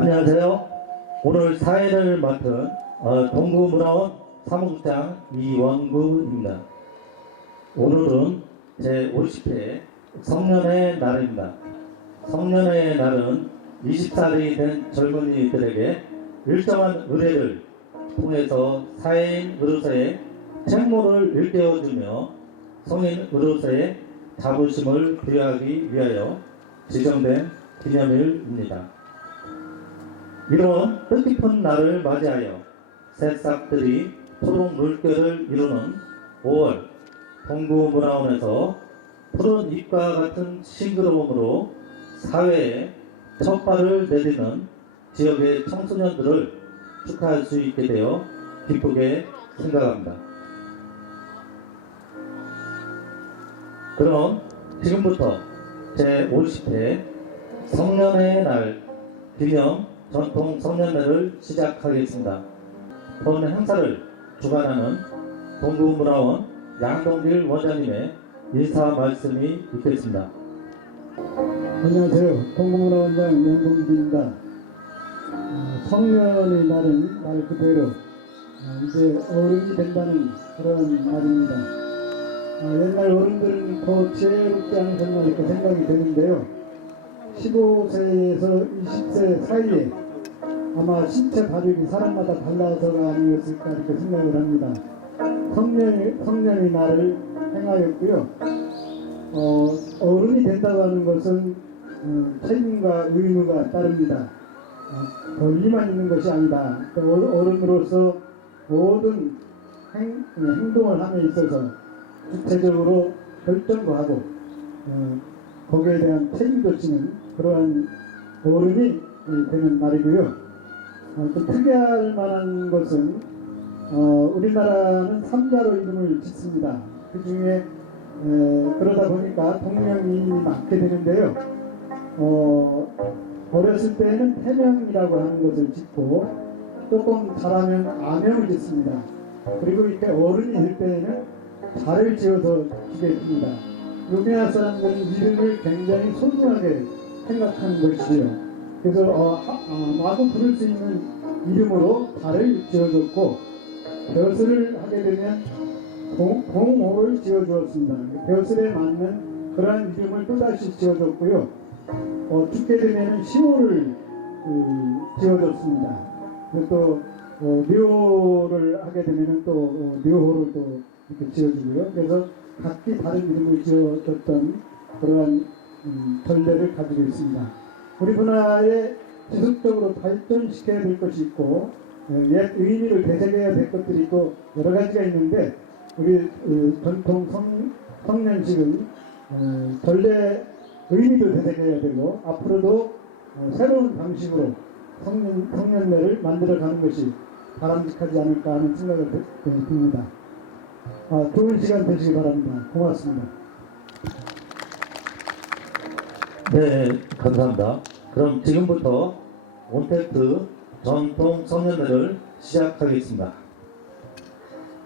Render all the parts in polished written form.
안녕하세요. 오늘 사회를 맡은 동구문화원 사무국장 이원구입니다. 오늘은 제50회 성년의 날입니다. 성년의 날은 20살이 된 젊은이들에게 일정한 의례를 통해서 사회인으로서의 책무를 일깨워주며 성인으로서의 자부심을 부여하기 위하여 지정된 기념일입니다. 이런 뜻깊은 날을 맞이하여 새싹들이 초록 물결을 이루는 5월 동구문화원에서 푸른 잎과 같은 싱그러움으로 사회에 첫 발을 내딛는 지역의 청소년들을 축하할 수 있게 되어 기쁘게 생각합니다. 그럼 지금부터 제50회 성년의 날 기념 전통 성년회를 시작하겠습니다. 본 행사를 주관하는 동구문화원 양동길 원장님의 인사 말씀이 있겠습니다. 안녕하세요. 동구문화원장 양동길입니다. 성년의 날은 말 그대로 이제 어른이 된다는 그런 날입니다. 옛날 어른들은 더 지혜롭지 않으셨나 이렇게 생각이 되는데요. 15세에서 20세 사이에 아마 신체 발육이 사람마다 달라서가 아니었을까 이렇게 생각을 합니다. 성년의 날을 행하였고요. 어른이 된다고 하는 것은 책임과 의무가 따릅니다. 권리만 있는 것이 아니다. 어른으로서 모든 행동을 함에 있어서 주체적으로 결정도 하고 거기에 대한 책임도 지는 그러한 어른이 되는 날이고요. 또 특이할 만한 것은 우리나라는 3자로 이름을 짓습니다. 그 중에 그러다 보니까 동명이 많게 되는데요. 어렸을 때는 태명이라고 하는 것을 짓고 조금 자라면 아명을 짓습니다. 그리고 이렇게 어른이 될 때에는 자를 지어서 주게 됩니다. 루미아 사람들은 이름을 굉장히 소중하게 생각하는 것이지요. 그래서 마구 부를 수 있는 이름으로 달을 지어줬고 벼슬을 하게 되면 공호를 지어주었습니다. 벼슬에 맞는 그러한 이름을 또다시 지어줬고요. 죽게 되면 시호를 지어줬습니다. 또 묘를 하게 되면 또 묘호를 또 이렇게 지어주고요. 그래서 각기 다른 이름을 지어줬던 그러한 전례를 가지고 있습니다. 우리 문화에 지속적으로 발전시켜야 될 것이 있고 옛 의미를 되새겨야 될 것들이 있고 여러 가지가 있는데 우리 전통 성년식은 전례 의미도 되새겨야 되고 앞으로도 새로운 방식으로 성년례를 만들어가는 것이 바람직하지 않을까 하는 생각을 듭니다. 좋은 시간 되시기 바랍니다. 고맙습니다. 네, 감사합니다. 그럼 지금부터 온택트 전통 성년회를 시작하겠습니다.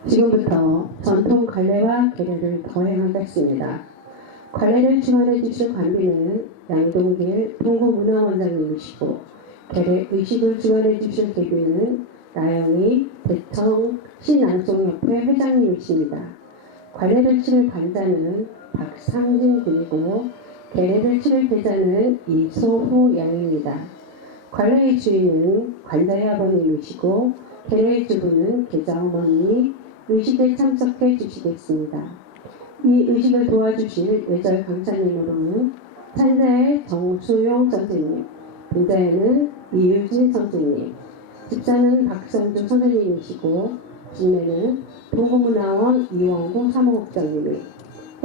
지금부터 전통 관례와 계례를 거행하겠습니다. 관례를 주관해 주실 관비는 양동길 동구문화원장님이시고 계례 의식을 주관해 주실 계비는 나영희 대청 신앙송협회 회장님이십니다. 관례를 치를 관자는 박상진 군이고 계례를 치를 계자는 이소후 양입니다. 관례의 주인은 관자의 아버님이시고 계례의 주부는 계자 어머님이 의식에 참석해 주시겠습니다. 이 의식을 도와주실 외절 강사님으로는 찬자의 정수용 선생님, 분자에는 이유진 선생님, 집사는 박성주 선생님이시고 중매는 동구문화원 이원구 사무국장님이,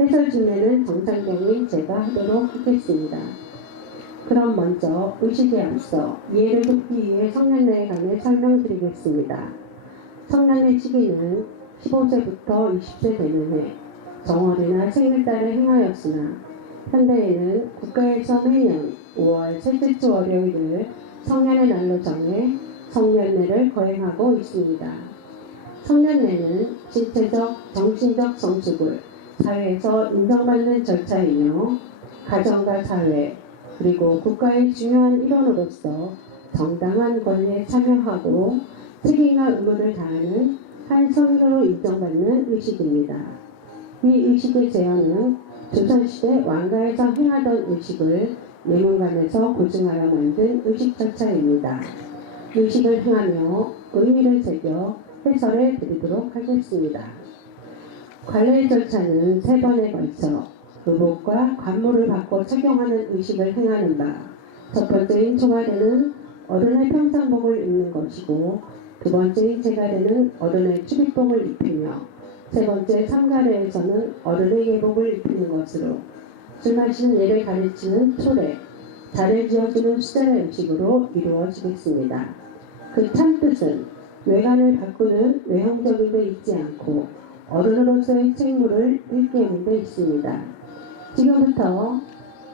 해설 중매는 정상경이 제가 하도록 하겠습니다. 그럼 먼저 의식에 앞서 이해를 돕기 위해 성년회에 관해 설명드리겠습니다. 성년회 시기는 15세부터 20세 되는 해, 정월이나 생일달에 행하였으나 현대에는 국가에서 매년 5월 셋째 주 월요일을 성년의 날로 정해 성년회를 거행하고 있습니다. 성년회는 신체적, 정신적 성숙을 사회에서 인정받는 절차이며 가정과 사회, 그리고 국가의 중요한 일원으로서 정당한 권리에 참여하고 책임과 의무를 다하는 한 성인으로 인정받는 의식입니다. 이 의식의 재현은 조선시대 왕가에서 행하던 의식을 예문관에서 고증하여 만든 의식 절차입니다. 의식을 행하며 의미를 새겨 해설해 드리도록 하겠습니다. 관례 절차는 3번에 걸쳐 의복과 관모를 받고 착용하는 의식을 행하는 바, 첫 번째인 초가대는 어른의 평상복을 입는 것이고, 두 번째인 제가대는 어른의 출입복을 입히며, 세 번째 삼가대에서는 어른의 예복을 입히는 것으로 술 마시는 예를 가르치는 초례, 자를 지어주는 수자의 의식으로 이루어지겠습니다. 그 참뜻은 외관을 바꾸는 외형적인 데 있지 않고 어른으로서의 책무를 일깨우는 데 있습니다. 지금부터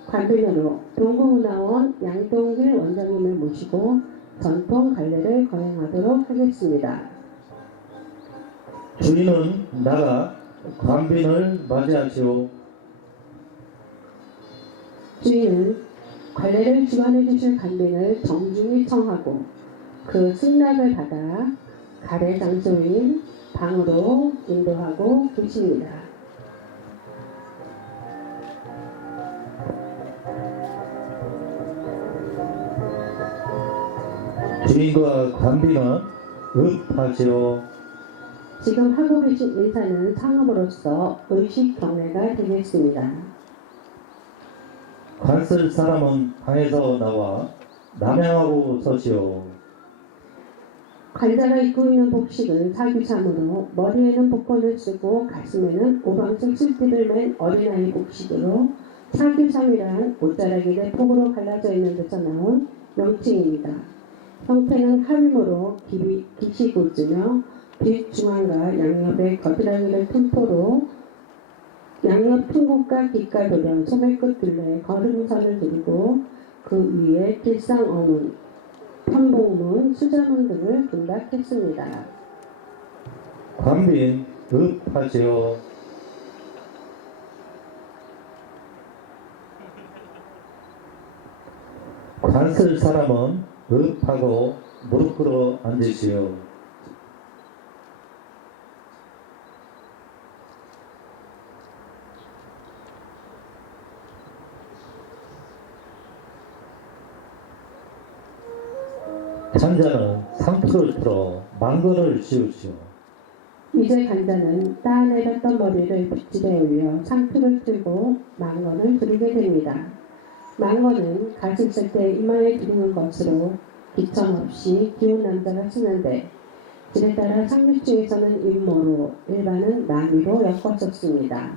관빈으로 동구문화원 양동길 원장님을 모시고 전통 갈례를 거행하도록 하겠습니다. 주인은 나가 관빈을 맞이하시오. 주인은 관례를 주관해 주실 관빈을 정중히 청하고 그 승낙을 받아 가래 장소인 방으로 인도하고 계십니다. 주인과 관빈은 읍하시오. 지금 하고 계신 인사는 상업으로서 의식 경례가 되겠습니다. 관 쓸 사람은 방에서 나와 남양하고 서시오. 관자가 입고 있는 복식은 사규삼으로 머리에는 복권을 쓰고 가슴에는 오방색 쓸띠를 맨 어린아이 복식으로 사규삼이란 옷자락이 폭으로 갈라져 있는 데서 나온 명칭입니다. 형태는 합임으로 깃이 돋으며 뒷중앙과 양옆의 거드랑이를 틈포로 양옆 퉁국과 깃과 도련 소매끝 둘레에 걸음선을 두르고 그 위에 길상어문, 편복문, 수자문 등을 분박했습니다. 관빈 읍하시오. 관 쓸 사람은 읍하고 무릎 꿇어 앉으시오. 찬자는 상투를 틀어 망건을 씌우시오. 이제 간자는 따내렸던 머리를 빗질에 올려 상투를 틀고 망건을 두르게 됩니다. 망건은 가슴 쓸 때 이마에 두르는 것으로 기천 없이 귀여운 남자가 쓰는데 질에 따라 상류층에서는 임모로 일반은 나미로 엮었었습니다.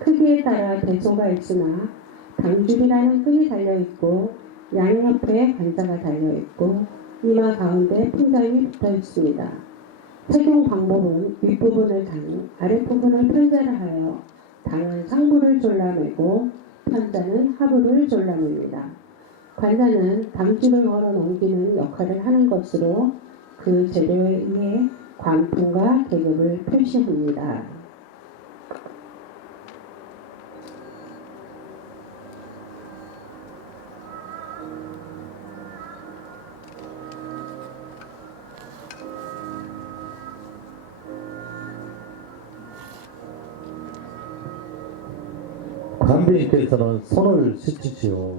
크기에 따라 대소가 있으나 당줄이라는 끈이 달려있고 양옆에 관자가 달려있고 이마 가운데 풍장이 붙어있습니다. 착용 방법은 윗부분을 당, 아랫부분을 편자를 하여 당은 상부를 졸라매고 편자는 하부를 졸라맵니다. 관자는 당줄을 걸어 넘기는 역할을 하는 것으로 그 재료에 의해 관품과 계급을 표시합니다. 관빈께서는 손을 씻으시오.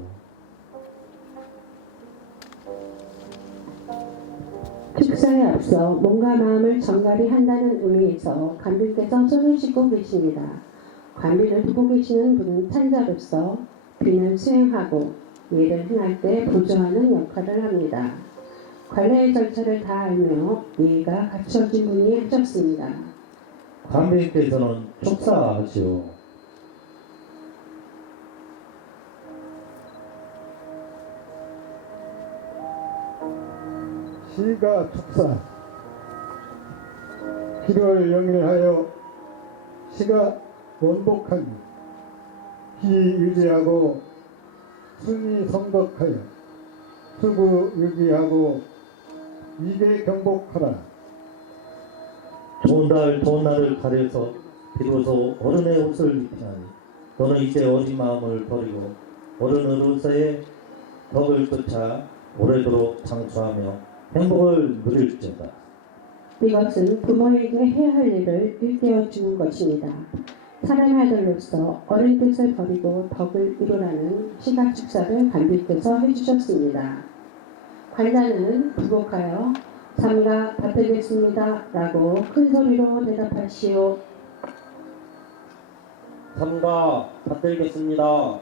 축사에 앞서 몸과 마음을 정갈히 한다는 의미에서 관빈께서 손을 씻고 계십니다. 관빈을 두고 계시는 분은 찬자로서 비는 수행하고 예를 행할 때 보조하는 역할을 합니다. 관례의 절차를 다 알며 예의가 갖춰진 분이 하셨습니다. 관빈께서는 축사하시오. 시가 축사 기를 영일하여 시가 원복하니 기 유지하고 순이 성덕하여 수구 유기하고 위계 경복하라. 좋은 달 좋은 날을 가려서 비로소 어른의 옷을 입히나니 너는 이제 어린 마음을 버리고 어른으로서의 덕을 쫓아 오래도록 장수하며 행복을 누릴지어다. 이것은 부모에게 해야 할 일을 일깨워 주는 것입니다. 사람의 아들로서 어린 뜻을 버리고 덕을 이루라는 시각 축사를 관비께서 해주셨습니다. 관자는 부복하여 삼가 받들겠습니다 라고 큰 소리로 대답하시오. 삼가 받들겠습니다.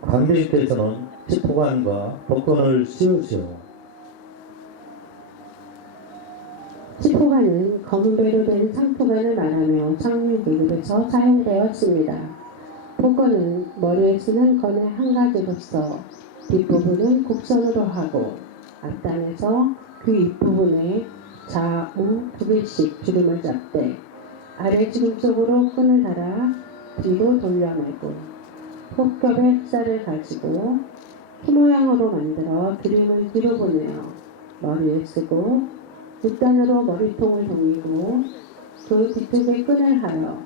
관비께서는 치포관과 복권을 씌우시오. 치포관은 검은 배로 된 상토관을 말하며 상류계급에서 사용되었습니다. 복권은 머리에 쓰는 건의 한 가지로서 뒷부분은 곡선으로 하고 앞단에서 그 윗부분에 좌우 두 개씩 주름을 잡되 아래 주름 속으로 끈을 달아 뒤로 돌려내고 폭겹의 쌀을 가지고 키 모양으로 만들어 기름을 뒤로 보내어 머리에 쓰고 윗단으로 머리통을 돌리고 그 뒤쪽에 끈을 하여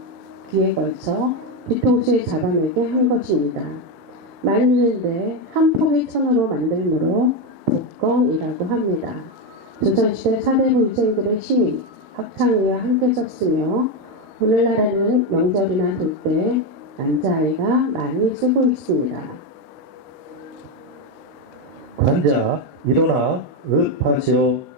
귀에 걸쳐 뒤통수에 잡아매게 한 것입니다. 만드는데 한 폭의 천으로 만들므로 복건이라고 합니다. 조선시대 사대부 유생들의 시민, 학창위와 함께 썼으며 오늘날에는 명절이나 돌 때 남자아이가 많이 쓰고 있습니다. 관자 일어나 읍하시오.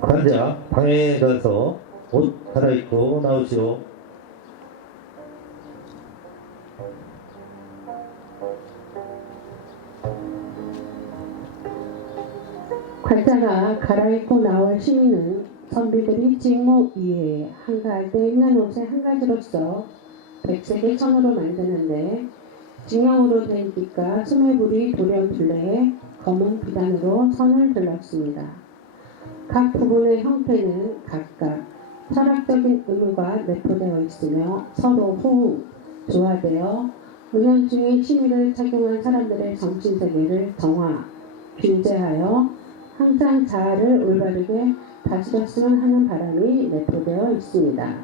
관자 방에 가서 옷 갈아입고 나오시오. 관자가 갈아입고 나올 시민은 선비들이 직무 위에 한가할 때 입는 옷의 한 가지로서 백색의 천으로 만드는데 직영으로 된 빛과 수매불이 돌연둘레에 검은 비단으로 선을 둘렀습니다. 각 부분의 형태는 각각 철학적인 의무가 내포되어 있으며 서로 호흡, 조화되어 은연중에 취미를 착용한 사람들의 정신세계를 정화, 균제하여 항상 자아를 올바르게 다스렸으면 하는 바람이 내포되어 있습니다.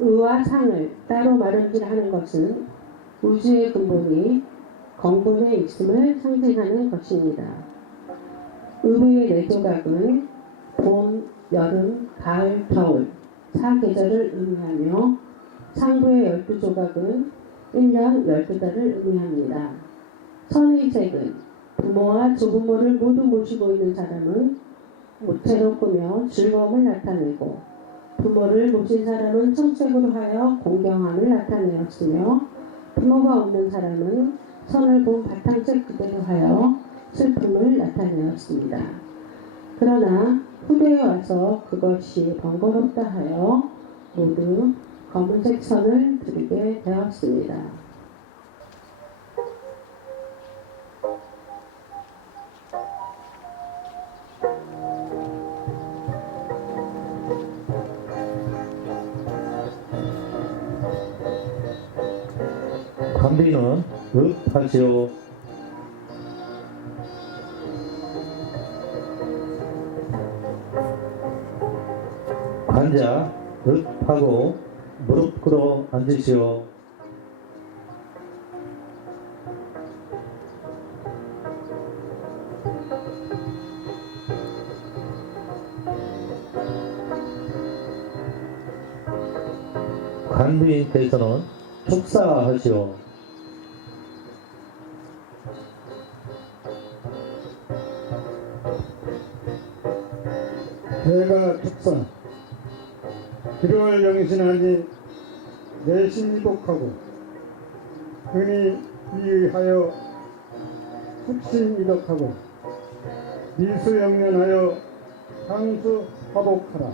의와 상을 따로 마련하는 것은 우주의 근본이 건본에 있음을 상징하는 것입니다. 의의 네 조각은 봄, 여름, 가을, 겨울 4계절을 의미하며 상부의 12조각은 1년 12달을 의미합니다. 선의 색은 부모와 조부모를 모두 모시고 있는 사람은 모태로 꾸며 즐거움을 나타내고 부모를 모신 사람은 청색으로 하여 공경함을 나타내었으며 부모가 없는 사람은 선을 본 바탕색 그대로 하여 슬픔을 나타내었습니다. 그러나 후대에 와서 그것이 번거롭다 하여 모두 검은색 선을 두르게 되었습니다. 관비는 읍하시오. 관자 읍하고 무릎 꿇어 앉으시오. 관비께서는 축사하시오. 대가 축사 기를 영신하니 내심이복하고 은이 위하여 숙신이덕하고 미수영련하여 항수 화복하라.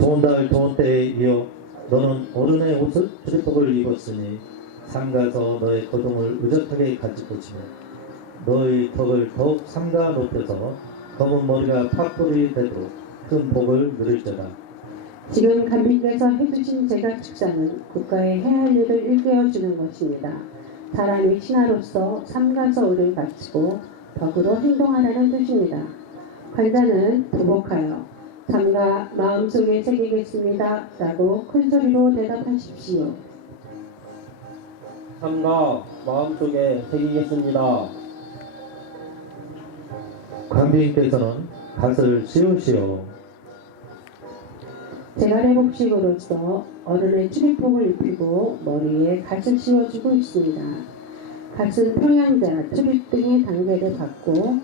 좋은 달 좋은 때에 이어 너는 어른의 옷을 주리복을 입었으니 삼가서 너의 거동을 의젓하게 가질 것이며 너의 덕을 더욱 삼가 높여서 검은 머리가 팥불이 되도록 큰 복을 누릴지어다. 지금 간비께서 해주신 제각 축사는 국가의 해야 할 일을 일깨워 주는 것입니다. 사람이 신하로서 삼가서 의를 바치고 덕으로 행동하라는 뜻입니다. 관자는 부복하여 삼가 마음속에 새기겠습니다 라고 큰소리로 대답하십시오. 삼가 마음속에 새기겠습니다. 관비인께서는 갓을 씌우시오. 재갈의 복식으로서 어른의 출입복을 입히고 머리에 갓을 씌워주고 있습니다. 갓은 평양자, 출입 등의 단계를 받고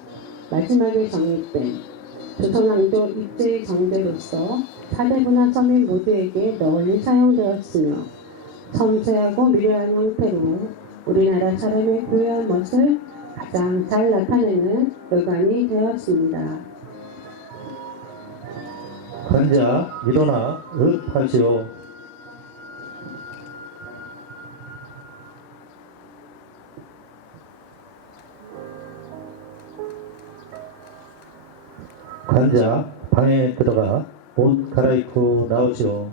마지막에 정립된 조선왕조 입제의 정제로서 사대부나 서민 모두에게 널리 사용되었으며 섬세하고 미려한 형태로 우리나라 사람의 고유한 멋을 가장 잘 나타내는 의관이 되었습니다. 관자 일어나 읍하시오. 관자 방에 들어가 옷 갈아입고 나오시오.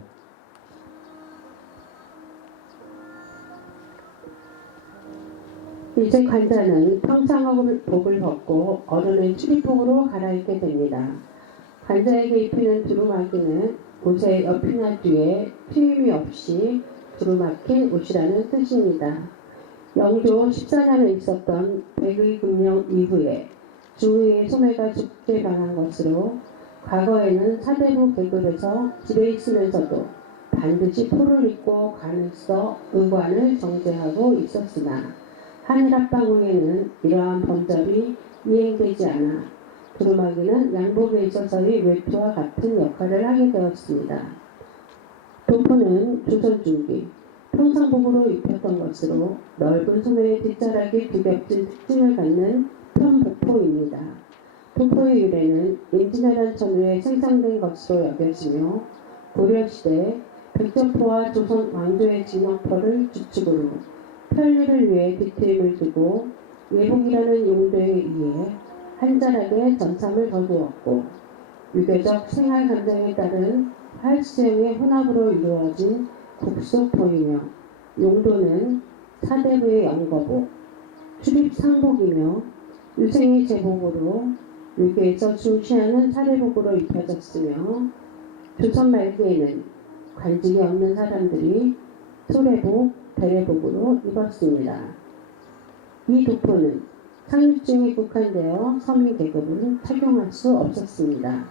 이제 관자는 평상복을 벗고 어른의 출입복으로 갈아입게 됩니다. 관자에게 입히는 두루마기는 옷의 옆이나 뒤에 트임이 없이 두루마킨 옷이라는 뜻입니다. 영조 14년에 있었던 백의 금령 이후에 중의의 소매가 좁게 변한 것으로 과거에는 사대부 계급에서 집에 있으면서도 반드시 포를 입고 간을 써 의관을 정제하고 있었으나 한일합방 후에는 이러한 범접이 이행되지 않아 두루마기는 양복에 있어서의 외투와 같은 역할을 하게 되었습니다. 도포는 조선 중기 평상복으로 입혔던 것으로 넓은 소매의 뒷자락이 두 겹진 특징을 갖는 편복포입니다. 도포의 유래는 임진왜란 전후에 생산된 것으로 여겨지며 고려시대 백정포와 조선 왕조의 진영포를 주축으로 편리를 위해 뒤트임을 두고 예복이라는 용도에 의해 한 자락에 전참을 더 두었고 유교적 생활 감정에 따른 활수형의 혼합으로 이루어진 국소포이며 용도는 사대부의 영거복, 출입상복이며 유생의 제복으로 유교에서 중시하는 사대복으로 입혀졌으며 조선 말기에는 관직이 없는 사람들이 소래복, 대례복으로 입었습니다. 이 도포는 상류층에 국한되어 서민 계급은 착용할 수 없었습니다.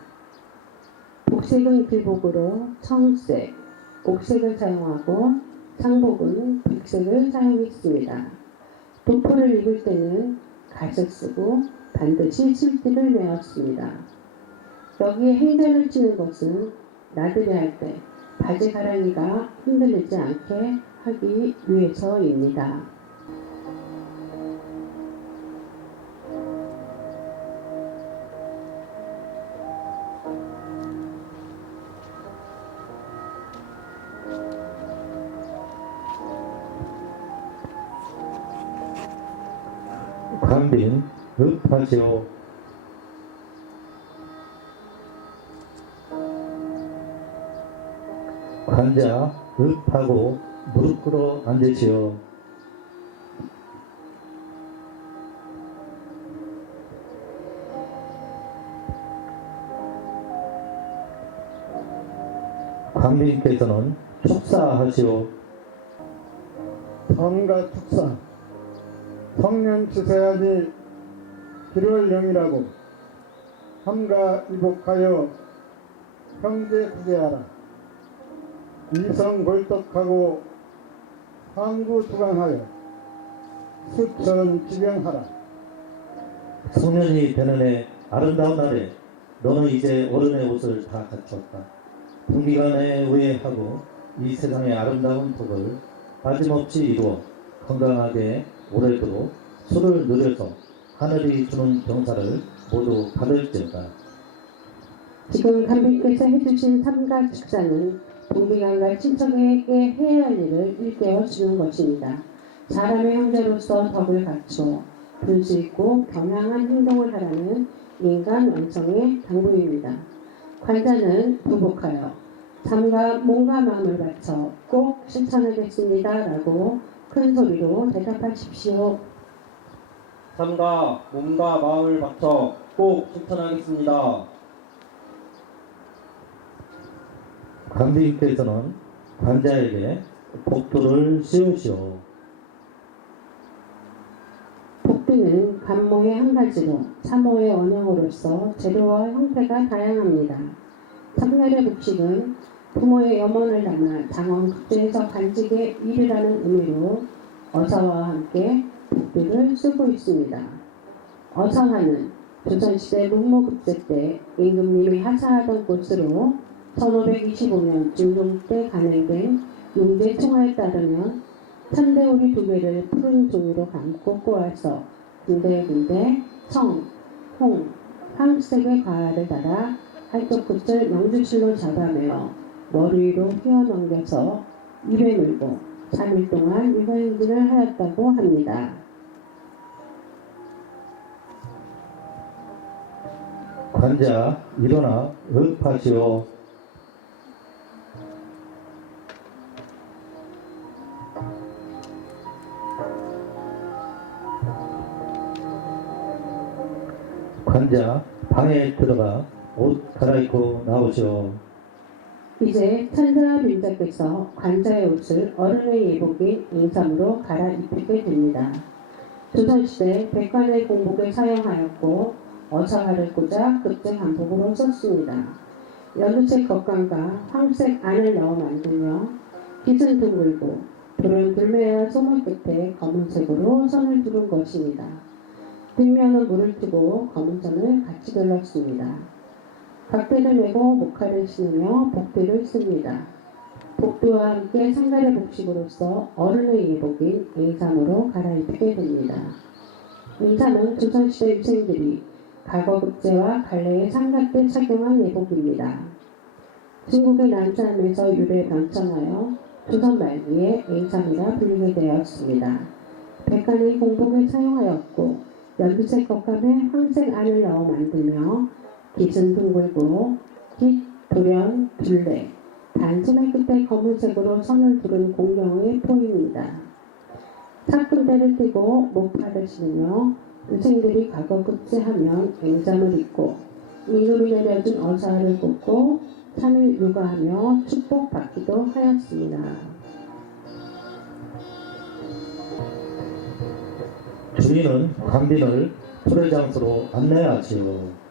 복색은 길복으로 청색, 옥색을 사용하고 상복은 백색을 사용했습니다. 도포를 입을 때는 갓을 쓰고 반드시 실띠를 메었습니다. 여기에 행전을 치는 것은 나들이 할 때 바지 가랑이가 흔들리지 않게 하기 위해서입니다. 관빈 읍하시오. 관자 읍하고 무릎 꿇어 앉으시오. 관빈께서는 축사하시오. 삼가 축사 성년 지세하니 길을 영이라고 삼가 이복하여 형제 구제하라. 이성 골떡하고 상구 주강하여 수천 지병하라. 성년이 되는 해 아름다운 날에 너는 이제 어른의 옷을 다 갖추었다. 분기간에 우애하고 이 세상의 아름다운 덕을 빠짐없이 이루어 건강하게 오래도록 술을 누려서 하늘이 주는 병사를 모두 받을지어다. 지금 관빈께서 해주신 삼가 축사는 동기간과 친척에게 해야 할 일을 일깨워 주는 것입니다. 사람의 형제로서 덕을 갖추어 분수 있고 겸양한 행동을 하라는 인간 완성의 당부입니다. 관자는 부복하여 삶과 몸과 마음을 바쳐 꼭 실천하겠습니다 라고 큰 소리로 대답하십시오. 삼가 몸과 마음을 바쳐 꼭 실천하겠습니다. 관비님께서는 관자에게 복도를 씌우시오. 복두는 간모의 한 가지로 참모의 원형으로서 재료와 형태가 다양합니다. 삼날의 복식은 부모의 염원을 담아 장원 국제에서 간직의 일이라는 의미로 어사화와 함께 복두를 쓰고 있습니다. 어사화는 조선시대 문무급제 때 임금님이 하사하던 곳으로 1525년 중종 때 간행된 융제총화에 따르면 천대오리 2개를 푸른 종이로 감고 꼬아서 군데군데 청, 홍, 황색의 과를 달아 한쪽 끝을 명주실로 잡아매어 머리 위로 휘어 넘겨서 입에 물고 3일 동안 유가행진을 하였다고 합니다. 관자 일어나 읍하시오. 관자 방에 들어가 옷 갈아입고 나오시오. 이제 천자와 민자께서 관자의 옷을 어른의 예복인 인삼으로 갈아입히게 됩니다. 조선시대 백관의 공복에 사용하였고 어사화를 꽂아 급제 한복으로 썼습니다. 연두색 겉감과 황색 안을 넣어 만들며 깃은 둥글고 돌은 둘매와 소문 끝에 검은색으로 선을 두른 것입니다. 뒷면은 물을 트고 검은 선을 같이 둘렀습니다. 각대를 메고 목화를 신으며 복대를 씁니다. 복두와 함께 상갈의 복식으로서 어른의 예복인 인삼으로 갈아입히게 됩니다. 인삼은 조선시대 유생들이 과거 급제와 갈래의 상가 때 착용한 예복입니다. 중국의 난sam에서 유래 변천하여 조선 말기에 인삼이라 불리게 되었습니다. 백관의 공복에 사용하였고 연두색 겉감에 황색 안을 넣어 만들며 깃은 둥글고 깃, 돌연, 둘레, 단소매 끝에 검은색으로 선을 두른 공룡의 포입니다. 삭금대를 띠고 목파를 신으며 유생들이 과거 급제하면 앵잠을 입고 임금이 내려준 어사를 꽂고 3일 육아하며 축복받기도 하였습니다. 주인은 관빈을 토례장소로 안내하시오.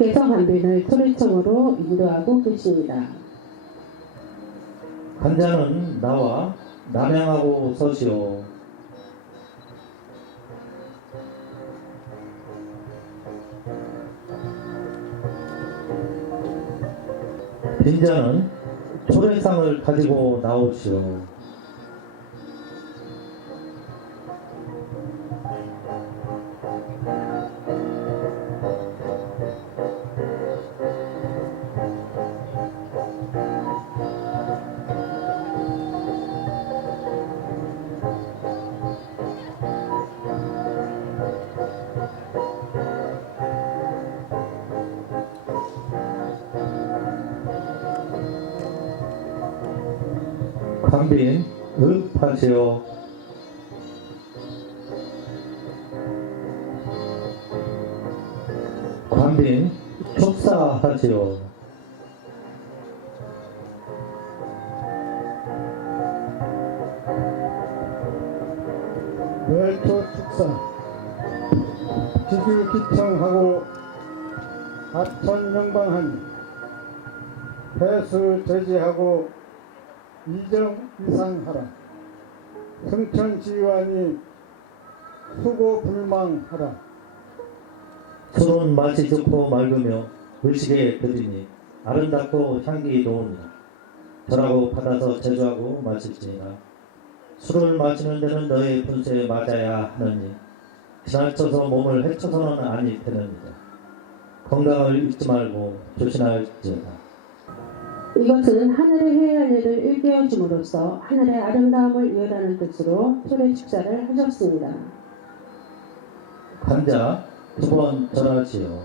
주인께서 관빈을 토례청으로 인도하고 계십니다. 관자는 나와 남양하고 서시오. 빈자는 초래상을 가지고 나오시오. 관빈 읍하시오. 관빈 축사하시오. 멸초 축사 지주 기청하고 하천 명방한 배수 제지하고 이정 이상하라. 승천 지휘관이 수고 불망하라. 술은 맛이 좋고 맑으며 의식에 드리니 아름답고 향기 좋으니라. 절하고 받아서 제주하고 마실지니라. 술을 마시는 데는 너의 분수에 맞아야 하느니 지나쳐서 몸을 해쳐서는 아니 되느니라. 건강을 잊지 말고 조심할지어다. 이것은 하늘의 해할 일을 일깨워 줌으로써 하늘의 아름다움을 이어라는 뜻으로 토례 축사를 하셨습니다. 환자 두 번 절하시오.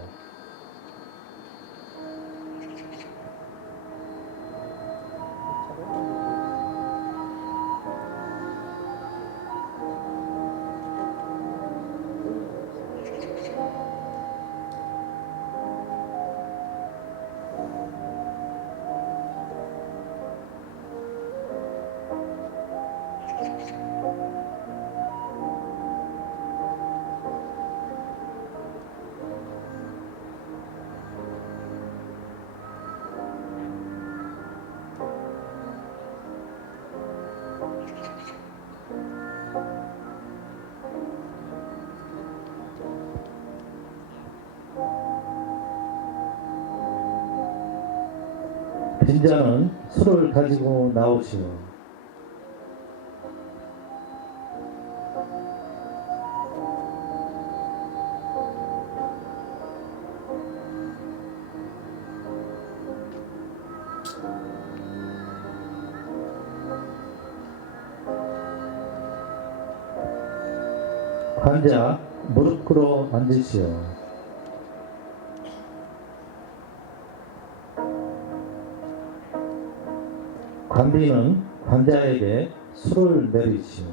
빈자는 술을 가지고 나오시오. 환자 무릎 꿇어 앉으시오. 관비는 환자에게 술을 내리시오.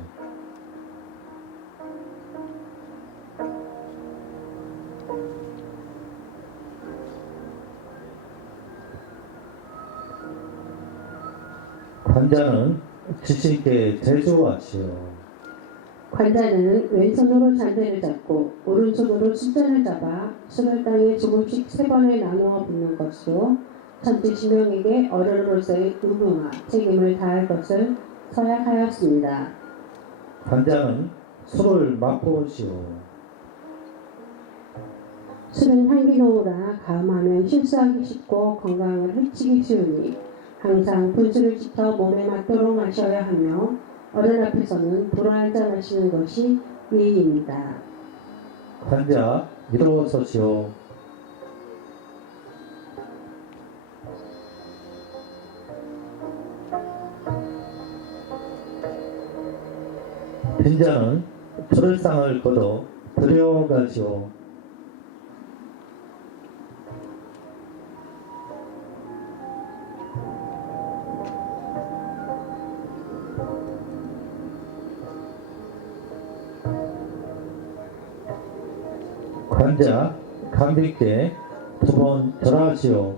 환자는 지신께 제조하시오. 관자는 왼손으로 잔대를 잡고 오른손으로 숫자를 잡아 술을 땅에 조금씩 3번에 나누어 붓는 것으로 천지신명에게 어른으로서의 의무와 책임을 다할 것을 서약하였습니다. 환자는 술을 맛보시오. 술은 향기노우라 가음하면 실수하기 쉽고 건강을 해치기 쉬우니 항상 분수를 지켜 몸에 맞도록 마셔야 하며 어른 앞에서는 불어 한잔 마시는 것이 예의입니다. 환자 일어서시오. 빈자는 철상을 걷어 들여가시오. 환자 감비께 두 번 절하시오.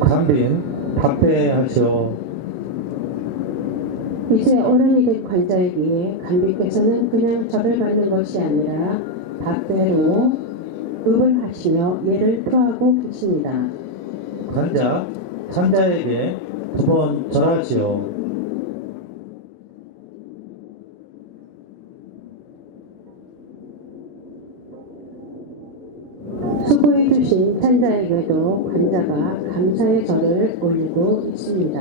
감빈 답배하시오. 이제 어른이 된 관자에게 감비께서는 그냥 절을 받는 것이 아니라 답대로 읍을 하시며 예를 표하고 계십니다. 환자 환자에게 두 번 절하시오. 수고해 주신 찬자에게도 관자가 감사의 절을 올리고 있습니다.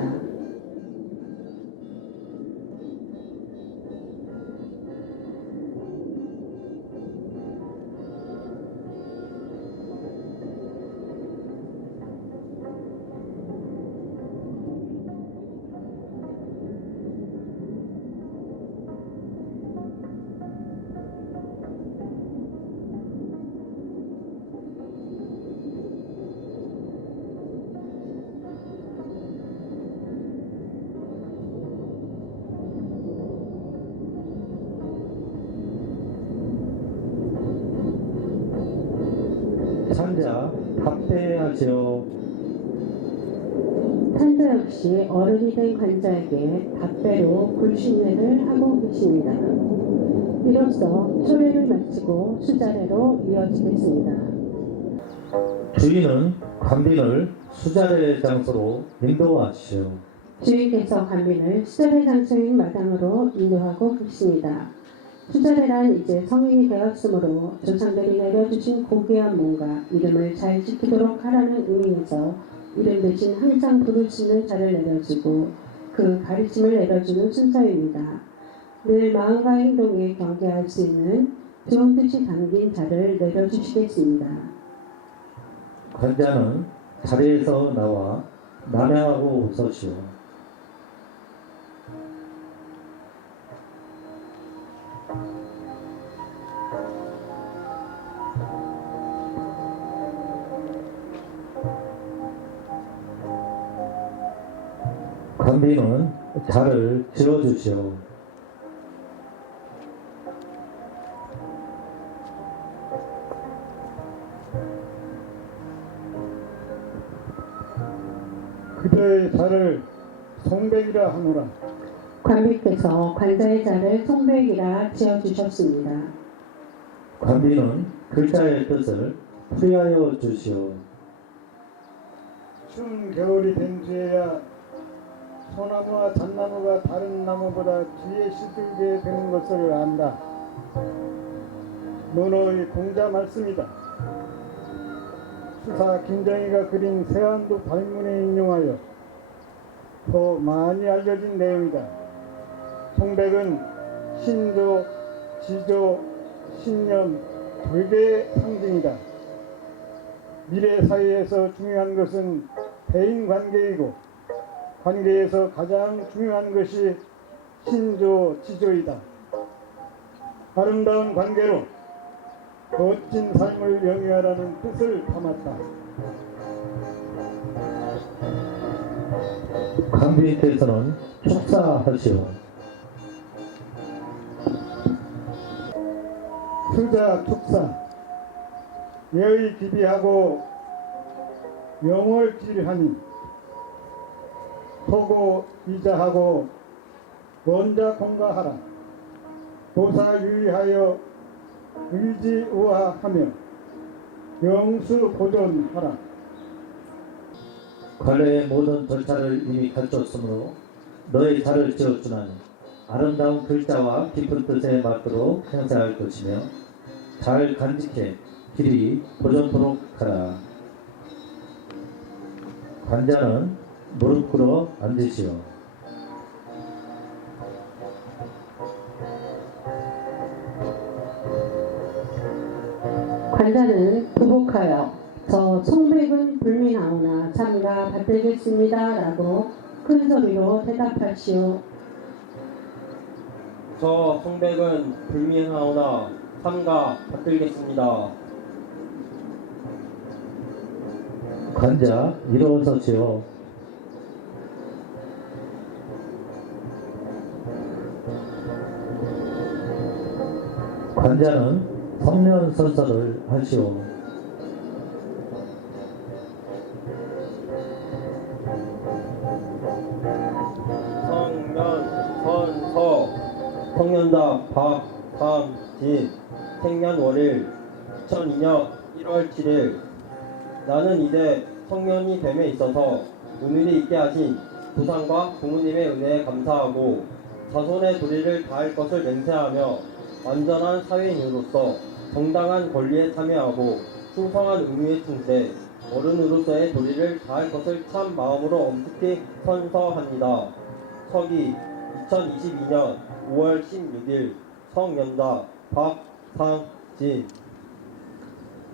찬자 답배하시오. 찬자 역시 어른이 된 관자에게 답배로 불신례를 하고 계십니다. 이로써 초례를 마치고 수자례로 이어지겠습니다. 주인은 관빈을 수자례 장소로 인도하시오. 주인께서 관빈을 수자례 장소인 마당으로 인도하고 계십니다. 수자례란 이제 성인이 되었으므로 조상들이 내려주신 고귀한 몸과 이름을 잘 지키도록 하라는 의미에서 이름 대신 항상 부를 수 있는 자를 내려주고 그 가르침을 내려주는 순서입니다. 늘 마음과 행동에 경계할 수 있는 좋은 뜻이 담긴 자를 내려주시겠습니다. 관자는 자리에서 나와 남양하고 서시오. 관빈은 자를 지어주시오. 그대의 자를 송백이라 하노라. 관비께서 관자의 자를 송백이라 지어주셨습니다. 관빈은 글자의 뜻을 풀이하여 주시오. 추운 겨울이 된 뒤에야 소나무와 잣나무가 다른 나무보다 뒤에 시들게 되는 것을 안다. 논어의 공자 말씀이다. 수사 김정희가 그린 세안도 발문에 인용하여 더 많이 알려진 내용이다. 송백은 신조, 지조, 신년, 불개의 상징이다. 미래 사회에서 중요한 것은 대인 관계이고 관계에서 가장 중요한 것이 신조, 지조이다. 아름다운 관계로 멋진 삶을 영위하라는 뜻을 담았다. 관빈께서는 축사하시오. 수자 축사 예의 기비하고 명월질하니 토고 이자하고 원자 공가하라. 도사 유의하여 의지우하하며 영수 보존하라. 관례의 모든 절차를 이미 갖췄으므로 너의 자를 지어주나니 아름다운 글자와 깊은 뜻에 맞도록 행사할 것이며 잘 간직해 길이 보존토록 하라. 관자는 무릎 꿇어 앉으시오. 관자는 부복하여 저 송백은 불민하오나 참가 받들겠습니다 라고 큰 소리로 대답하시오. 저 송백은 불미하오나 삼가 받들겠습니다. 관자 일어서시오. 관자는 성년선서를 하시오. 성년선서 성년자 박삼진 생년월일 2002년 1월 7일. 나는 이제 성년이 됨에 있어서 오늘이 있게 하신 조상과 부모님의 은혜에 감사하고 자손의 도리를 다할 것을 맹세하며 완전한 사회인으로서 정당한 권리에 참여하고 충성한 의무에 충실해 어른으로서의 도리를 다할 것을 참 마음으로 엄숙히 선서합니다. 서기 2022년 5월 16일 성년자 박상진.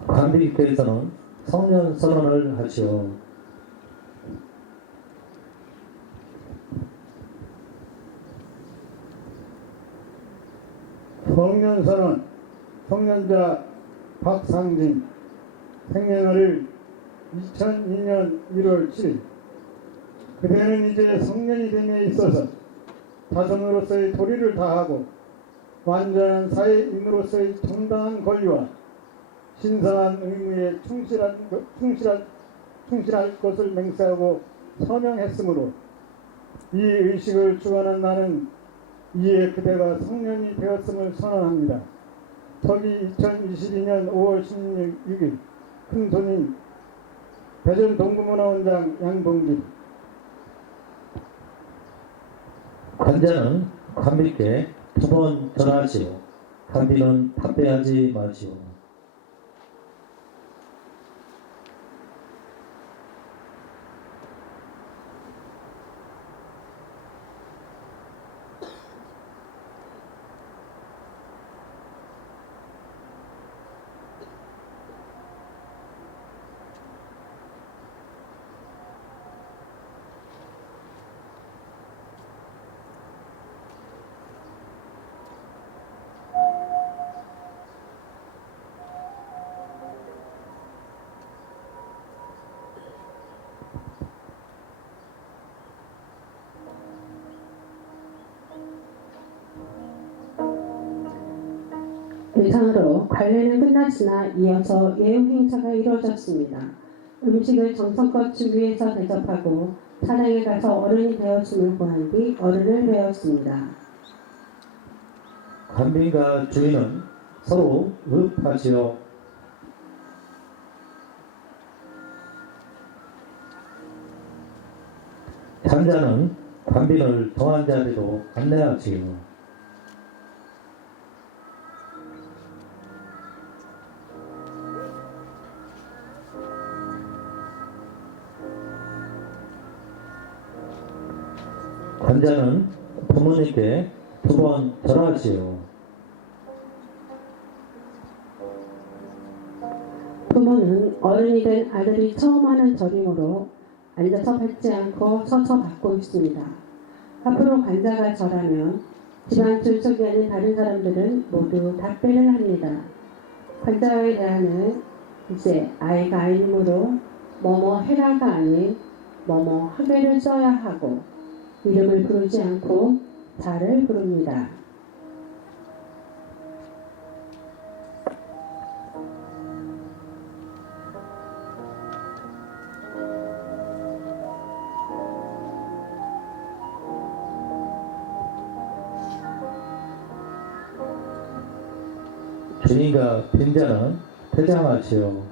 관비께서는 성년선언을 하시오. 성년선언 성년자 박상진 생년월일 2002년 1월 7일. 그대는 이제 성년이 됨에 있어서 자손으로서의 도리를 다하고 완전한 사회인으로서의 정당한 권리와 신성한 의무에 충실할 것을 맹세하고 서명했으므로 이 의식을 주관한 나는 이에 그대가 성년이 되었음을 선언합니다. 덕이 2022년 5월 16일 큰손인 대전 동구문화원장 양봉길. 관자는 관비께 2번 전하시오. 관비는 답변하지 마시오. 이상으로 관례는 끝났으나 이어서 예우 행사가 이루어졌습니다. 음식을 정성껏 준비해서 대접하고 사랑에 가서 어른이 되었음을 보한 뒤 어른을 배웠습니다. 관빈과 주인은 서로 읍하시어 관자는 관빈을 정한 자리로 안내하시오. 관자는 부모님께 2번 절하시오. 부모는 어른이 된 아들이 처음 하는 절이므로 앉아서 받지 않고 서서 받고 있습니다. 앞으로 관자가 절하면 집안 출석이 아닌 다른 사람들은 모두 답변을 합니다. 관자에 대한은 이제 아이가 아니므로 뭐뭐 해라가 아닌 뭐뭐 하게를 써야 하고 이름을 부르지 않고 자를 부릅니다. 주인과 빈자는 퇴장하시오.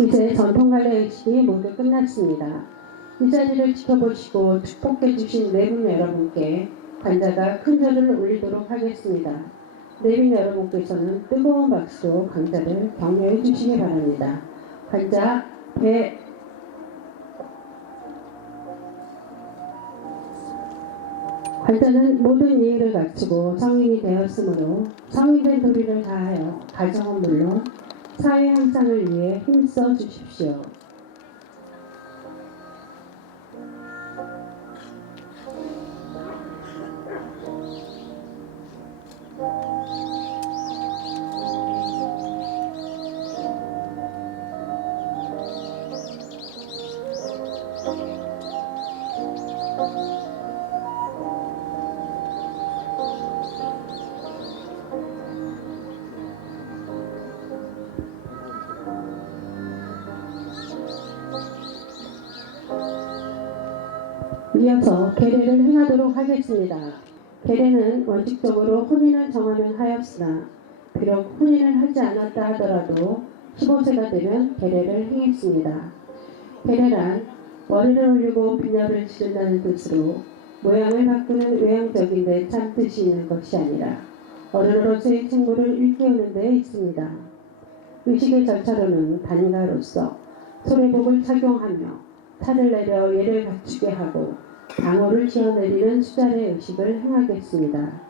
이제 전통관례 의식이 모두 끝났습니다. 이 자리를 지켜보시고 축복해 주신 내분 여러분께 관자가 큰 절을 올리도록 하겠습니다. 내분 여러분께서는 뜨거운 박수로 관자를 격려해 주시기 바랍니다. 관자 관자는 모든 예의를 갖추고 성인이 되었으므로 성인된 도리를 다하여 가정은 물론 사회 향상을 위해 힘써 주십시오. 이어서 계례를 행하도록 하겠습니다. 계례는 원칙적으로 혼인을 정하면 하였으나 비록 혼인을 하지 않았다 하더라도 15세가 되면 계례를 행했습니다. 계례란 머리를 올리고 비녀를 지른다는 뜻으로 모양을 바꾸는 외형적인데 참 뜻이 있는 것이 아니라 어른으로서의 책무를 일깨우는 데 있습니다. 의식의 절차로는 단가로서 소래복을 착용하며 차를 내려 예를 갖추게 하고 방울을 지어내리는 수자의 의식을 행하겠습니다.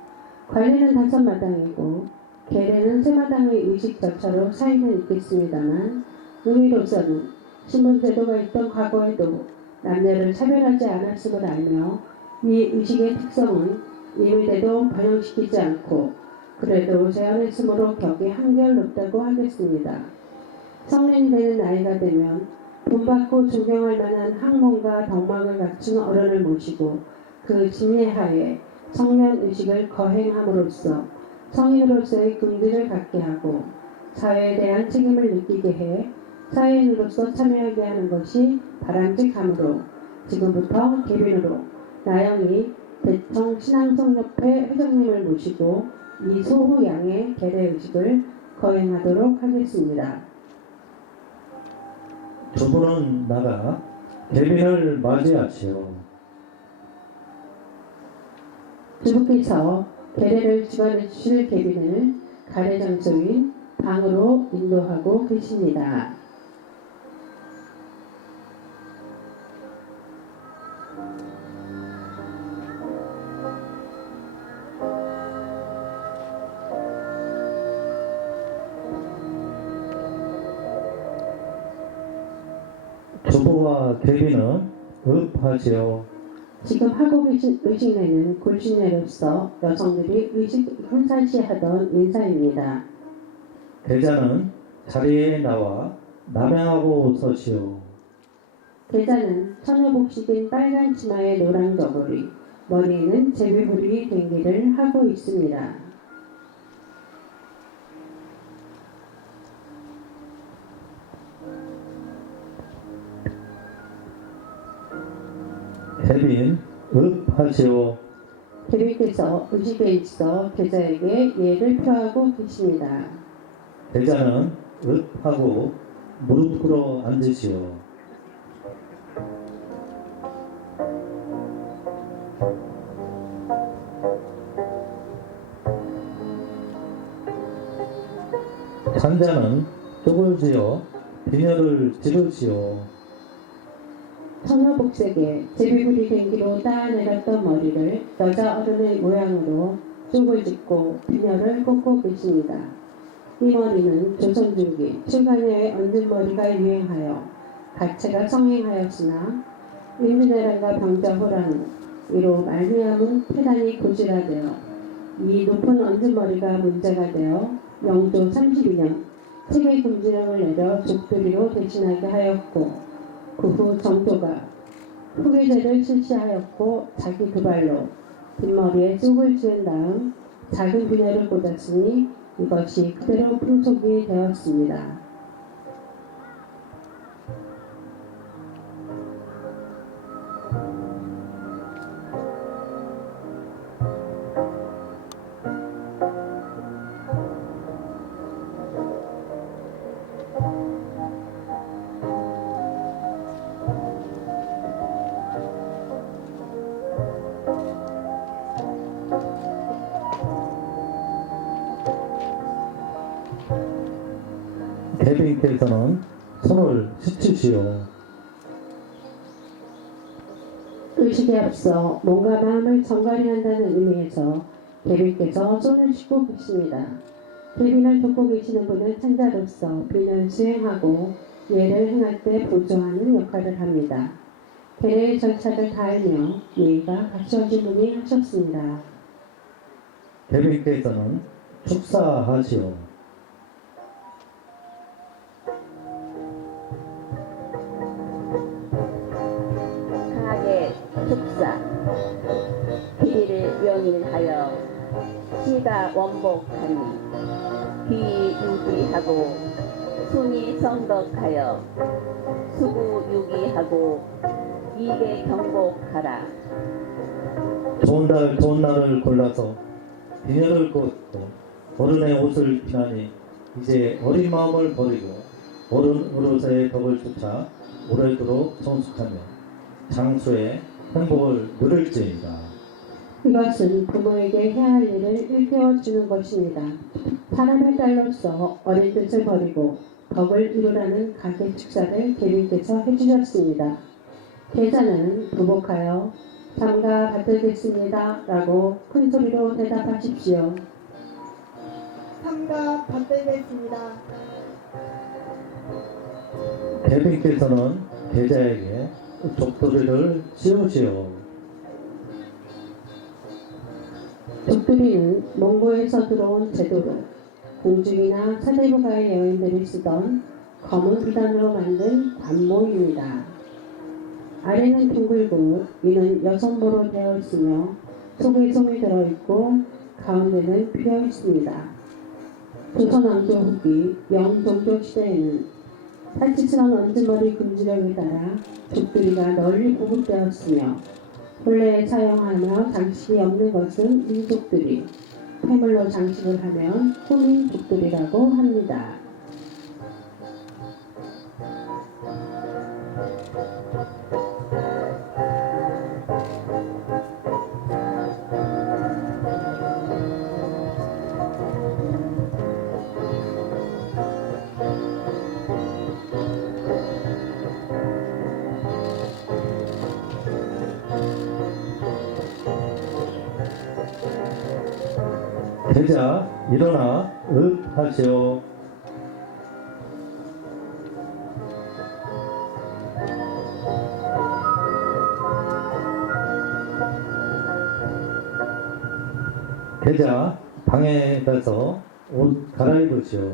관례는 5마당이고 계례는 3마당의 의식 절차로 차이는 있겠습니다만 의미로서는 신분제도가 있던 과거에도 남녀를 차별하지 않았음을 알며 이 의식의 특성은 이미대도 변형시키지 않고 그래도 재현했으므로 격이 한결 높다고 하겠습니다. 성인이 되는 나이가 되면 본받고 존경할 만한 학문과 덕망을 갖춘 어른을 모시고 그 진예하에 성년 의식을 거행함으로써 성인으로서의 긍지를 갖게 하고 사회에 대한 책임을 느끼게 해 사회인으로서 참여하게 하는 것이 바람직하므로 지금부터 계빈으로 나영이 대청 신앙성협회 회장님을 모시고 이소후 양의 계례의식을 거행하도록 하겠습니다. 주부는 나가 대빈을 맞이하시오. 주부께서 계례를 주관해 주실 계빈을 가례 장소인 방으로 인도하고 계십니다. 주부와 대빈은 읍하시오. 지금 하고 계신 의식례는 굴신례로서 여성들이 의식 혼사시 하던 인사입니다. 대자는 자리에 나와 남양하고 서시오. 계자는 처녀복식인 빨간 치마에 노랑 저고리, 머리에는 제비부리 댕기를 하고 있습니다. 대빈 읍하시오. 대비께서 의식에 있어 계자에게 예를 표하고 계십니다. 대자는 읍하고 무릎 꿇어 앉으시오. 산자는 쪽을 지어 비녀를 지르시오. 처녀복색에 제비부리 댕기로 따내렸던 머리를 여자 어른의 모양으로 쪽을 짓고 비녀를 꽂고 계십니다. 이 머리는 조선 중기 출간녀의 얹은 머리가 유행하여 가채가 성행하였으나 임진왜란과 병자호란 이로 말미암은 폐단이 고질화되어 이 높은 얹은 머리가 문제가 되어 영조 32년 체계 금지령을 내려 족두리로 대신하게 하였고 그 후 정조가 후계제를 실시하였고 자기 두 발로 뒷머리에 쑥을 지은 다음 작은 비녀를 꽂았으니 이것이 그대로 풍속이 되었습니다. 대빈께서는 손을 씻으시오. 의식에 앞서 몸과 마음을 정갈이한다는 의미에서 대비께서 손을 씻고 계십니다. 대빈을 돕고 계시는 분은 찬자로서 비를 수행하고 예를 행할 때 보조하는 역할을 합니다. 계례의 절차를 다 알며 예의가 갖춰진 분이 하셨습니다. 대빈께서는 축사하시오. 강하게 축사 비리를 명일하여 시가 원복하니 귀 유기하고 순이 성덕하여 수구 유기하고 이계 경복하라. 좋은 날을 골라서 비녀를 꽂고 어른의 옷을 피나니 이제 어린 마음을 버리고 어른으로서의 덕을 쫓아 오래도록 성숙하며 장수의 행복을 누릴지이다. 이것은 부모에게 해야 할 일을 일깨워 주는 것입니다. 사람의 딸로서 어린 뜻을 버리고 덕을 이루라는 가계 축사를 대비께서 해주셨습니다. 계자는 부복하여 삼가 받들겠습니다 라고 큰 소리로 대답하십시오. 삼가 받들겠습니다. 대빈께서는 계자에게 족도리를 씌우시오. 족두리는 몽고에서 들어온 제도로 궁중이나 사대부가의 여인들이 쓰던 검은 비단으로 만든 관모입니다. 아래는 둥글고 위는 여성모로 되어 있으며 속에 솜이 들어있고 가운데는 비어 있습니다. 조선 왕조 후기 영종조 시대에는 살치스러운 얹은머리 금지령에 따라 족두리가 널리 보급되었으며 본래 사용하며 장식이 없는 것은 민족들이, 폐물로 장식을 하면 후민족들이라고 합니다. 계자 일어나 읍 하시오. 계자 방에 가서 옷 갈아입으시오.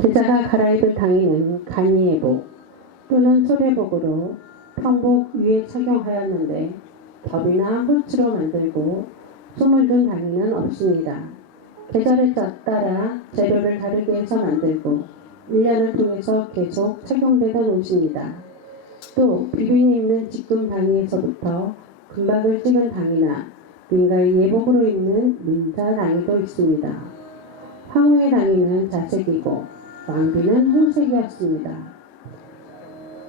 계자가 갈아입을 당의는 간이의복 또는 소래복으로 평복 위에 착용하였는데 겹이나 호츠로 만들고 소물 든 당의는 없습니다. 계절에 따라 재료를 다르게 해서 만들고 1년을 통해서 계속 착용되던 옷입니다. 또 비빈이 입는 직금 당의에서부터 금박을 찍은 당의나 민가의 예복으로 입는 민자 당의도 있습니다. 황후의 당의는 자색이고 왕비는 홍색이었습니다.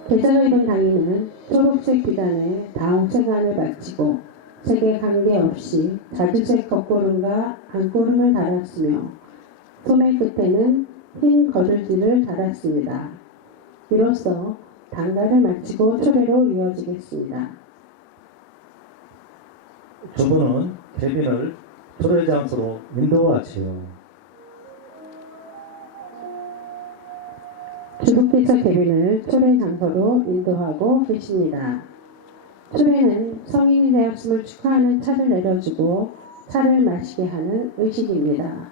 계자가 입은 당의는 초록색 비단에 다홍색안을 마치고 색에 관계없이 자주색 겉고름과 안고름을 달았으며 소매 끝에는 흰 거들지를 달았습니다. 이로써 단가를 마치고 초례로 이어지겠습니다. 주부는 개빈을 초례 장소로 인도하시오. 주부께서 개빈을 초례 장소로 인도하고 계십니다. 초례는 성인이 되었음을 축하하는 차를 내려주고 차를 마시게 하는 의식입니다.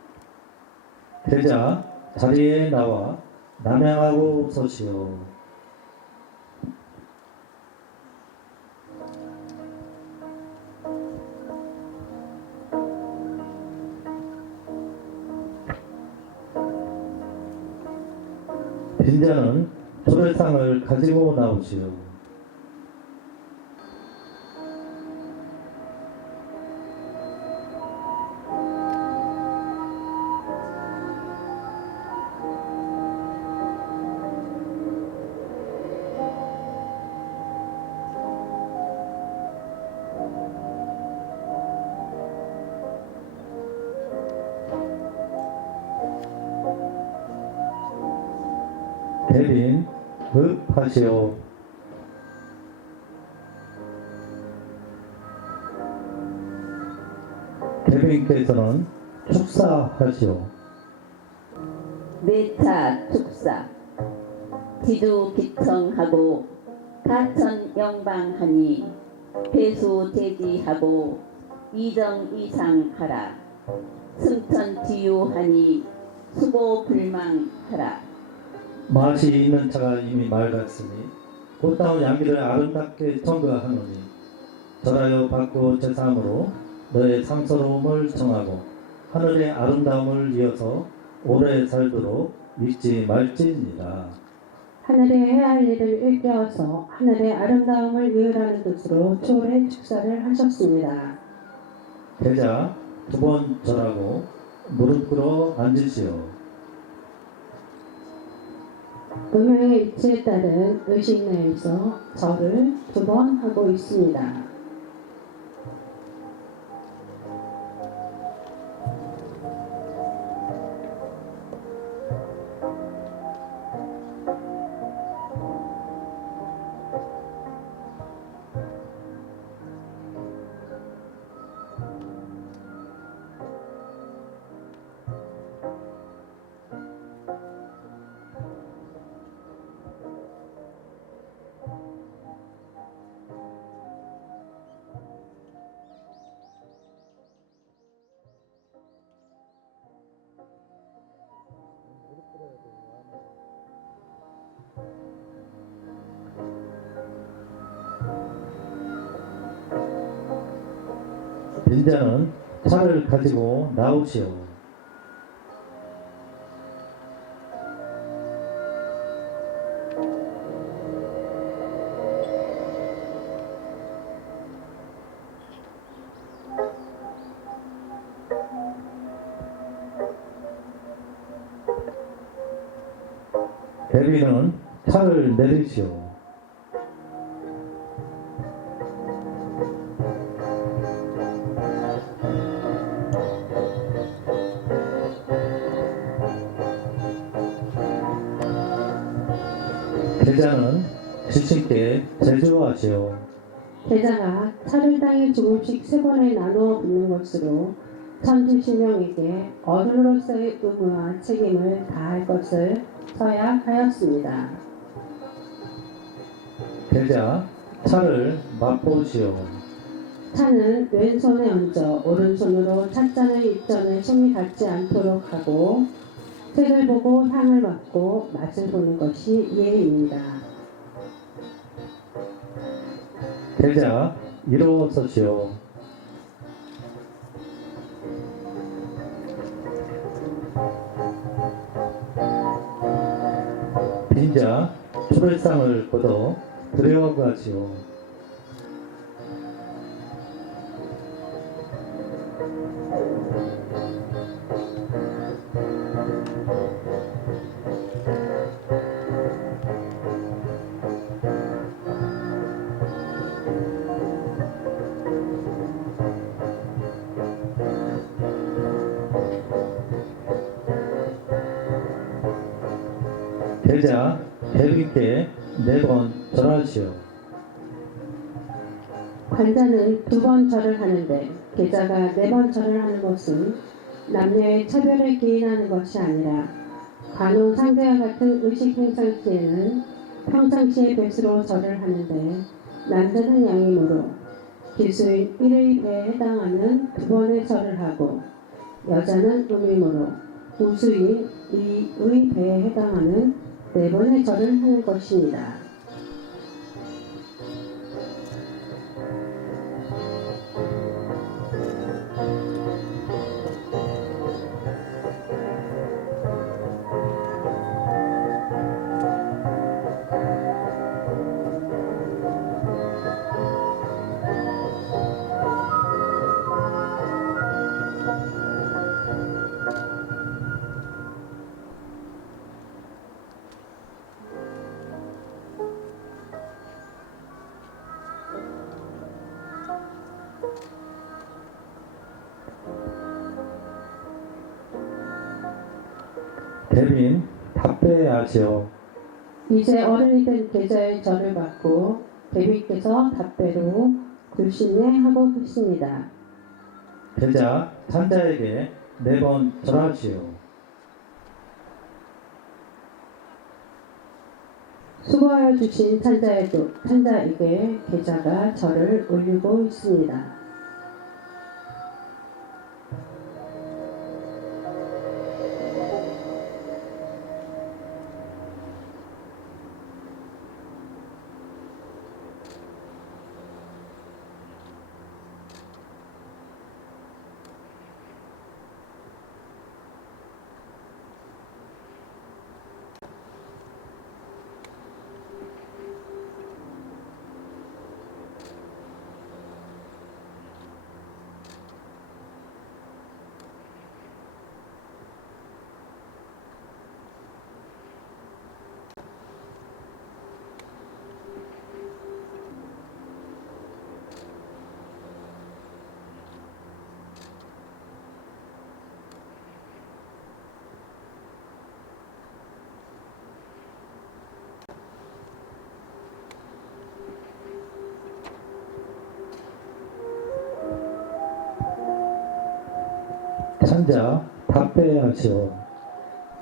계자 자리에 나와 남양하고 서시오. 빈자는 초례상을 가지고 나오시오. 대빈 읍 하시오. 대빈께서는 축사하시오. 내차 축사 지주 기청하고 가천 영방하니 배수 제지하고 이정 이상하라. 승천 지유하니 수고 불망하라. 맛이 있는 차가 이미 맑았으니 꽃다운 양기를 아름답게 청거하노니 절하여 받고 제삼으로 너의 상서로움을 청하고 하늘의 아름다움을 이어서 오래 살도록 잊지 말지니라. 하늘에 해야 할 일을 일깨워서 하늘의 아름다움을 이으라는 뜻으로 초례 축사를 하셨습니다. 계자 두 번 절하고 무릎 꿇어 앉으시오. 음양의 위치에 따른 의식 내에서 절을 2번 하고 있습니다. 빈자는 차를 가지고 나오시오. 대비는 차를 내리시오. 계자는 지친께 제주하시오. 계자가 차를 땅에 조금씩 세 번에 나누어 붓는 것으로 천주신명에게 어른으로서의 의무와 책임을 다할 것을 서약하였습니다. 계자 차를 맛보시오. 차는 왼손에 얹어 오른손으로 찻잔의 입전에 손이 닿지 않도록 하고 색을 보고 향을 맡고 맛을 보는 것이 예의입니다. 계자 일어서시오. 빈자 초별상을 걷어 들여가시오. 계자 대비께 4번 절하시오. 관자는 2번 절을 하는데 계자가 4번 절을 하는 것은 남녀의 차별을 기인하는 것이 아니라 간혹 상대와 같은 의식 행상 시에는 평상시의 배수로 절을 하는데 남자는 양이므로 기수인 1의 배에 해당하는 2번의 절을 하고 여자는 음이므로 우수인 2의 배에 해당하는 4번의 절을 하는 것입니다. 대빈 답배하시오. 이제 어른이 된 계자의 절을 받고 대비께서 답배로 굴신에 하고 계십니다. 계자 찬자에게 4번 절하시오. 수고하여 주신 찬자에게 계자가 절을 올리고 있습니다. 찬자 답배하시오.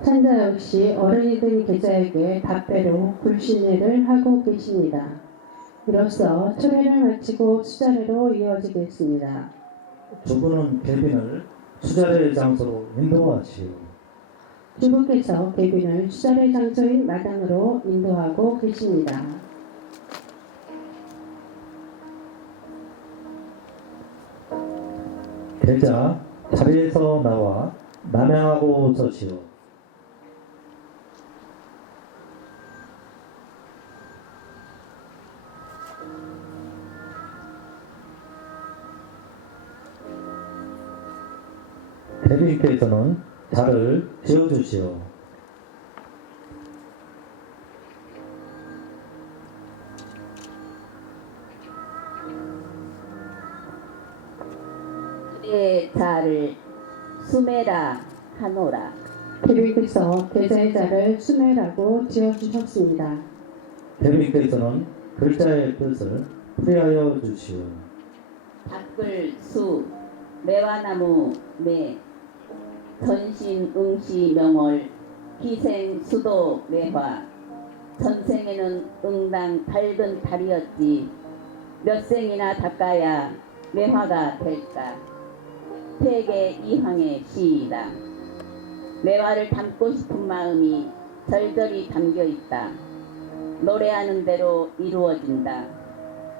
찬자 역시 어른이 된 계자에게 답배로 굴신례를 하고 계십니다. 이로써 초례를 마치고 수자례로 이어지겠습니다. 주부는 대빈을 수자례 장소로 인도하시오. 주부께서 대빈을 수자례 장소인 마당으로 인도하고 계십니다. 계자 자리에서 나와 남양하고 서시오. 대빈께서는 자를 지어주시오. 그대의 자를 수메라 하노라. 계획에서 계좌의 자를 수메라고 지어주셨습니다. 대비께서는 글자의 뜻을 풀이하여 주시오. 닭글 수 매화나무 매 전신 응시 명월 기생 수도 매화 전생에는 응당 밝은 달이었지 몇 생이나 닦아야 매화가 될까. 태계 이황의 시이다. 매화를 담고 싶은 마음이 절절히 담겨 있다. 노래하는 대로 이루어진다.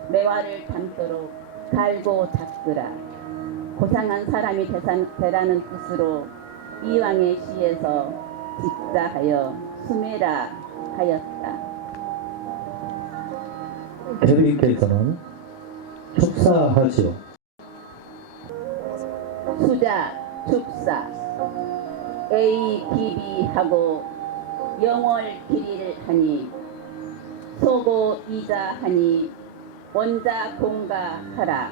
매화를 담도록 갈고 닦으라. 고상한 사람이 되라는 뜻으로 이왕의 시에서 집자하여 수메라 하였다. 대비께서는 축사하시오. 수자 축사 A 기비하고 영월 길이를 하니 소고 이자 하니 원자 공가하라.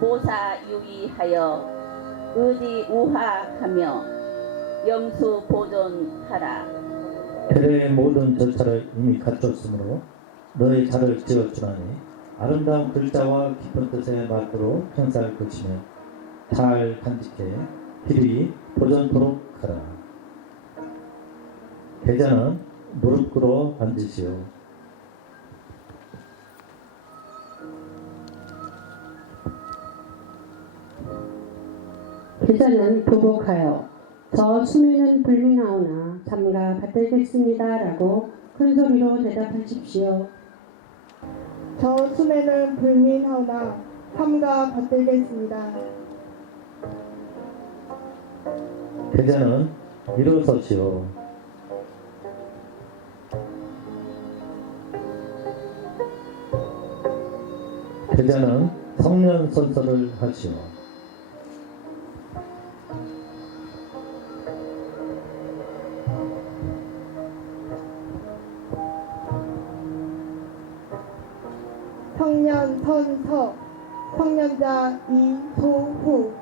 모사 유의하여 의지 우하하며 영수 보존하라. 대대의 모든 절차를 이미 갖췄으므로 너의 자를 지어주나니 아름다운 글자와 깊은 뜻에 맞도록 행사할 것이며 잘 간직해 필히 보존토록 하라. 대자는 무릎 꿇어 앉으시오. 계자는 보복하여 저 수면은 불미나오나 삼가 받들겠습니다라고 큰 소리로 대답하십시오. 저 수매는 불민하오나 삼가 받들겠습니다. 대자는 일어서시오. 대자는 성년선서를 하시오. 성년선서 성년자 이소후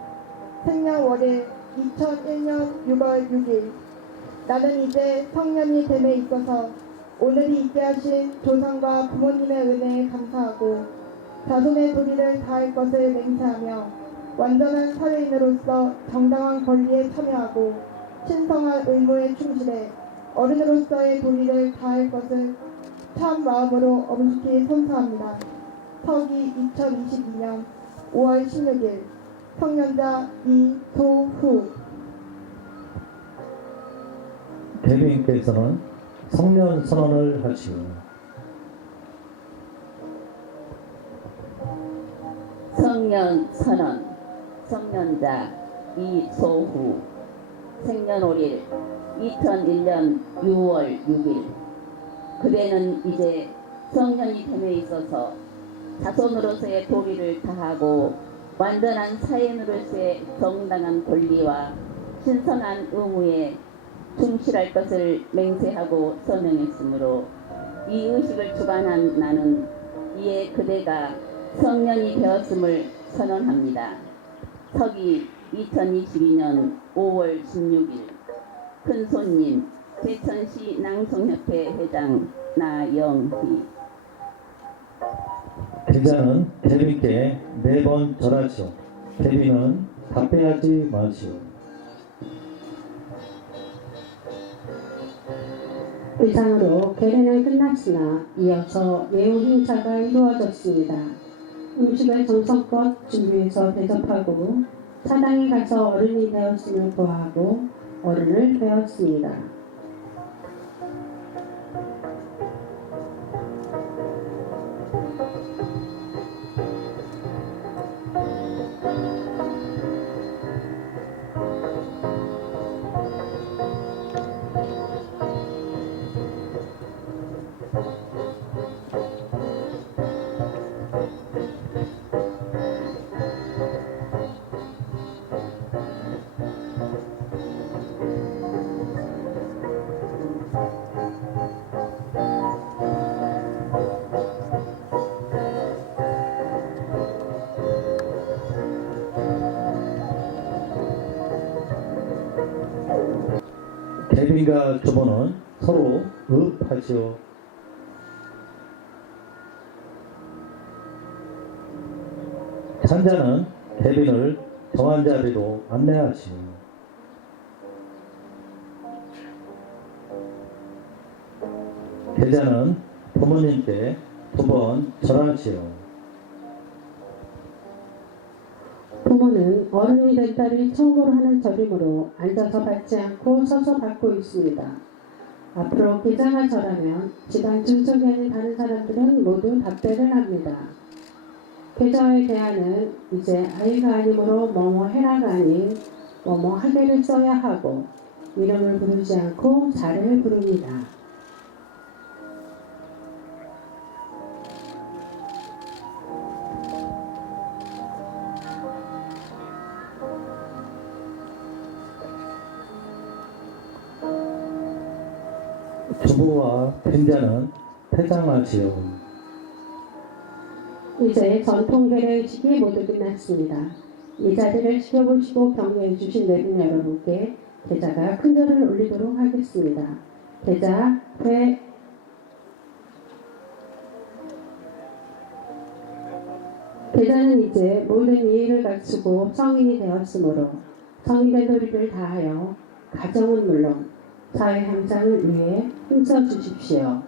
생년월일 2001년 6월 6일. 나는 이제 성년이 됨에 있어서 오늘이 있게 하신 조상과 부모님의 은혜에 감사하고 자손의 도리를 다할 것을 맹세하며 완전한 사회인으로서 정당한 권리에 참여하고 신성한 의무에 충실해 어른으로서의 도리를 다할 것을 참 마음으로 엄숙히 선서합니다. 서기 2022년 5월 16일 성년자 이소후. 대비인께서는 성년 선언을 하시오. 성년 선언 성년자 이소후 생년월일 2001년 6월 6일. 그대는 이제 성년이 됨에 있어서 자손으로서의 도리를 다하고 완전한 사회인으로서의 정당한 권리와 신선한 의무에 충실할 것을 맹세하고 서명했으므로 이 의식을 주관한 나는 이에 그대가 성년이 되었음을 선언합니다. 서기 2022년 5월 16일 큰손님 제천시 낭송협회 회장 나영희. 대자는 대비께 4번 절하시오. 대비는 답변하지 마시오. 이상으로 계례는 끝났으나 이어서 예우 행사가 이루어졌습니다. 음식을 정성껏 준비해서 대접하고 사당에 가서 어른이 되었음을 고하고 어른을 배웠습니다. 대빈과 조보는 서로 의흡하시오. 찬자는 대빈을 정한 자리로 안내하시오. 계자는 부모님께 2번 절하시오. 부모는 어른이 된 딸이 처음으로 하는 절이므로 앉아서 받지 않고 서서 받고 있습니다. 앞으로 계자가 절하면 집안 중속이 아닌 다른 사람들은 모두 답변을 합니다. 계자의 대안은 이제 아이가 아니므로 뭐뭐 해라가 아닌 뭐뭐 하게를 써야 하고 이름을 부르지 않고 자를 부릅니다. 주부와 빈자는 퇴장하시오. 이제 전통 계례의식이 모두 끝났습니다. 이 자리를 지켜보시고 격려해 주신 내빈 여러분께 계자가 큰절을 올리도록 하겠습니다. 계자 회 계자는 이제 모든 이의를 갖추고 성인이 되었으므로 성인의 도리를 다하여 가정은 물론 사회 향상을 위해 힘써 주십시오.